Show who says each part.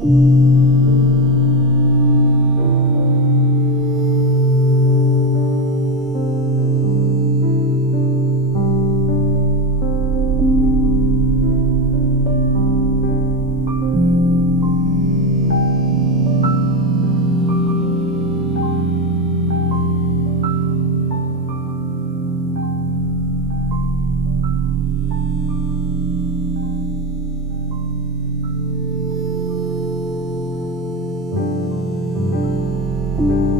Speaker 1: thank mm -hmm. you thank you